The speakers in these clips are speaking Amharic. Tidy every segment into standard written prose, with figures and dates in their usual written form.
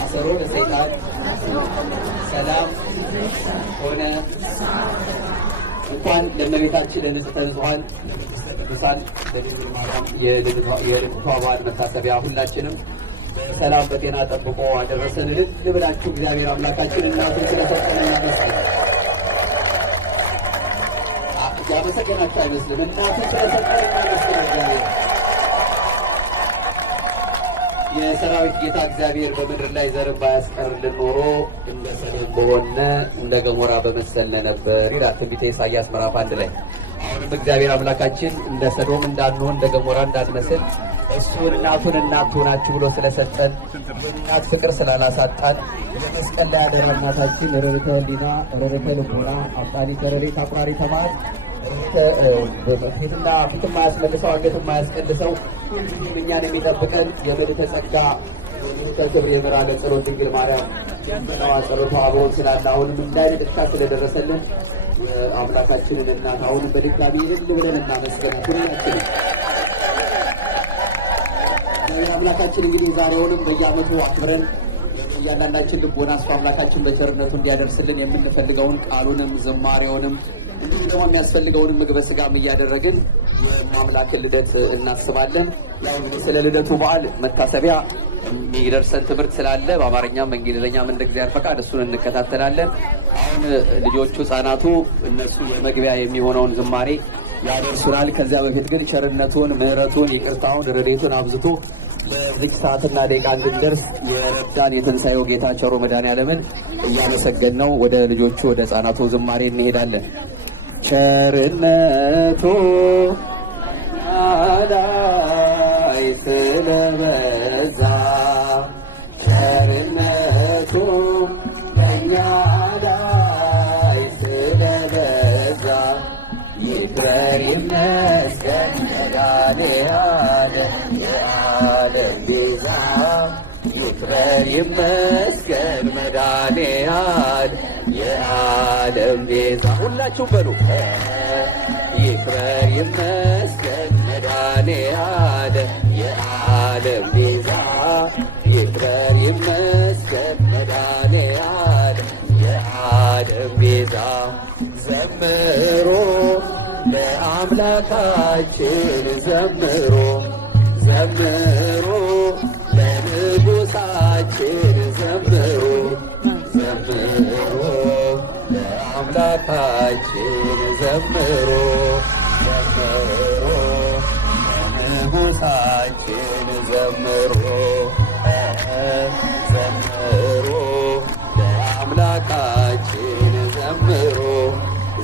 አሰሮ ለሰይጣን ሰላም ሆነ። እንኳን ለእመቤታችን ለንጽሕተ ንጹሐን ቅዱሳን ለድንግል ማርያም የልደቷ በዓል መታሰቢያ ሁላችንም በሰላም በጤና ጠብቆ አደረሰን። እልል ብላችሁ እግዚአብሔር አምላካችን እናቱን ስለሰጠን እናመስግን። ያመሰገናችሁ አይመስልም? እናቱን ስለሰጠን እናመስግን። እግዚአብሔር የሰራዊት ጌታ እግዚአብሔር በምድር ላይ ዘርን ባያስቀርልን ኖሮ እንደ ሰዶም በሆነ እንደ ገሞራ በመሰልነ ነበር ይላል ትንቢተ ኢሳይያስ ምዕራፍ 1 ላይ። አሁንም እግዚአብሔር አምላካችን እንደ ሰዶም እንዳንሆን እንደ ገሞራ እንዳንመስል እሱን እናቱን እናቱ ናችሁ ብሎ ስለሰጠን እናት ፍቅር ስላላሳጣን በመስቀል ላይ ያደረ እናታችን ርኅራኄ ሕሊና ርኅራኄ ልቦና አፍጣኒ ከረሬት አቁራሪ ተማር ፊትና ፊት የማያስመልሰው አንገት የማያስቀልሰው እኛን የሚጠብቀን የምልዕተ ጸጋ ክብር የምራለ ጸሎት ድንግል ማርያም ነዋ ጸሎቷ አብሮን ስላለ አሁንም እንዳይነቅታ ስለደረሰልን አምላካችንን እናት አሁንም በድጋሚ እልል ብለን እናመስገናት ሁላችንም። አምላካችን እንግዲህ ዛሬውንም በየዓመቱ አክብረን እያንዳንዳችን ልቦና እሱ አምላካችን በቸርነቱ እንዲያደርስልን የምንፈልገውን ቃሉንም ዝማሬውንም እንዲህ ደግሞ የሚያስፈልገውንም ምግበ ስጋም እያደረግን የአምላክን ልደት እናስባለን። ያው ስለ ልደቱ በዓል መታሰቢያ የሚደርሰን ትምህርት ስላለ በአማርኛም በእንግሊዝኛም እንደ እግዚአብሔር ፈቃድ እሱን እንከታተላለን። አሁን ልጆቹ ህጻናቱ እነሱ የመግቢያ የሚሆነውን ዝማሬ ያደርሱናል። ከዚያ በፊት ግን ቸርነቱን፣ ምሕረቱን፣ ይቅርታውን፣ ረድኤቱን አብዝቶ ለዚህ ሰዓትና ደቂቃ እንድንደርስ የረዳን የትንሣኤው ጌታ ቸሩ መድኃኔዓለምን እያመሰገን ነው ወደ ልጆቹ ወደ ህጻናቱ ዝማሬ እንሄዳለን። ቸርነቱ ላይ ስለበዛ ቸርነቱ ለእኛ ላይ ስለበዛ ይክበር ይመስገን መድኃኔዓለም የዓለም ቤዛ ይክበር ይመስገን መድኃኔዓለም የዓለም ቤዛ ሁላችሁም በሉ ይክበር ይመስገን መድኃኔዓለም የዓለም ቤዛ ይክበር ይመስገን መድኃኔዓለም የዓለም ቤዛ ዘምሮ ለአምላካችን ዘምሮ ዘምሮ ለንጉሳችን ዘምሮ ዘምሮ ለአምላካችን ዘምሮ ዘምሮ ለንጉሳችን ዘምሮ ዘምሮ ለአምላካችን ዘምሮ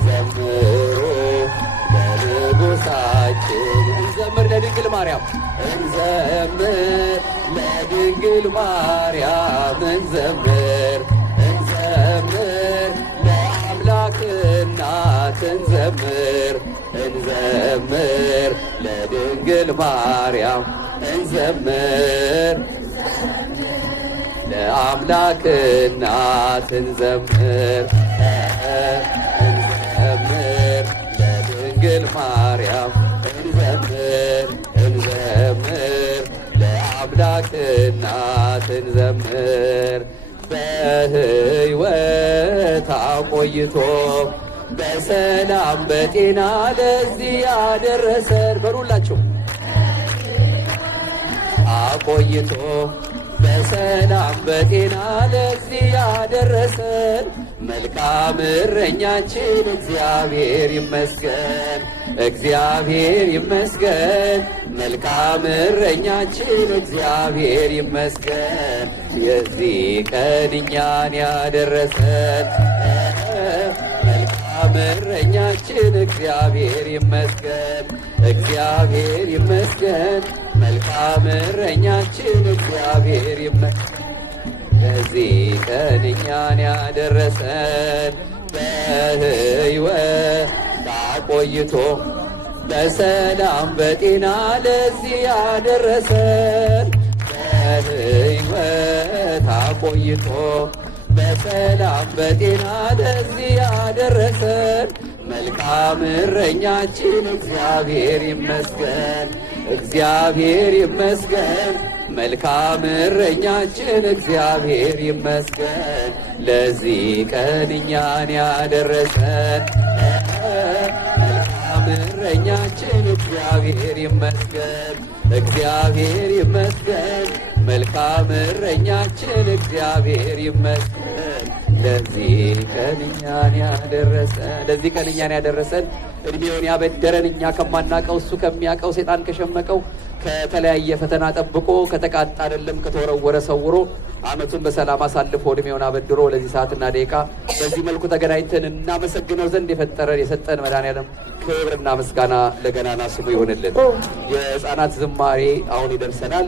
ዘምሮ ለንጉሳችን እንዘምር ለድንግል ማርያም እንዘምር ለድንግል ማርያም እንዘምር እንዘምር ለአምላክ እናት እንዘምር እንዘምር ለድንግል ማርያም እንዘምር ለአምላክ እናት እንዘምር እንዘምር ለድንግል ማርያም እንዘምር እንዘምር ለአምላክ እናት እንዘምር በሕይወት አቆይቶ በሰላም በጤና ለዚህ ያደረሰን በሩላችሁ አቆይቶ በሰላም በጤና ለዚህ ያደረሰን መልካም እረኛችን እግዚአብሔር ይመስገን እግዚአብሔር ይመስገን መልካም እረኛችን እግዚአብሔር ይመስገን የዚህ ቀን እኛን ያደረሰን መልካም እረኛችን እግዚአብሔር ይመስገን እግዚአብሔር ይመስገን መልካም እረኛችን እግዚአብሔር ይመስገን ለዚህ ቀን እኛን ያደረሰን በሕይወት አቆይቶ በሰላም በጤና ለዚህ ያደረሰን በሕይወት አቆይቶ በሰላም በጤና ለዚህ ያደረሰን መልካም እረኛችን እግዚአብሔር ይመስገን እግዚአብሔር ይመስገን መልካም እረኛችን እግዚአብሔር ይመስገን ለዚህ ቀን እኛን ያደረሰን መልካም እረኛችን እግዚአብሔር ይመስገን እግዚአብሔር ይመስገን መልካም እረኛችን እግዚአብሔር ይመስገን ለዚህ ቀን እኛን ያደረሰን እድሜውን ያበደረን እኛ ከማናቀው እሱ ከሚያቀው ሰይጣን ከሸመቀው ከተለያየ ፈተና ጠብቆ ከተቃጣ አይደለም ከተወረወረ ሰውሮ ዓመቱን በሰላም አሳልፎ እድሜውን አበድሮ ለዚህ ሰዓትና ደቂቃ በዚህ መልኩ ተገናኝተን እናመሰግነው ዘንድ የሰጠን መድኃኔዓለም ክብርና ምስጋና ለገናና ስሙ ይሆንልን። የሕፃናት ዝማሬ አሁን ይደርሰናል።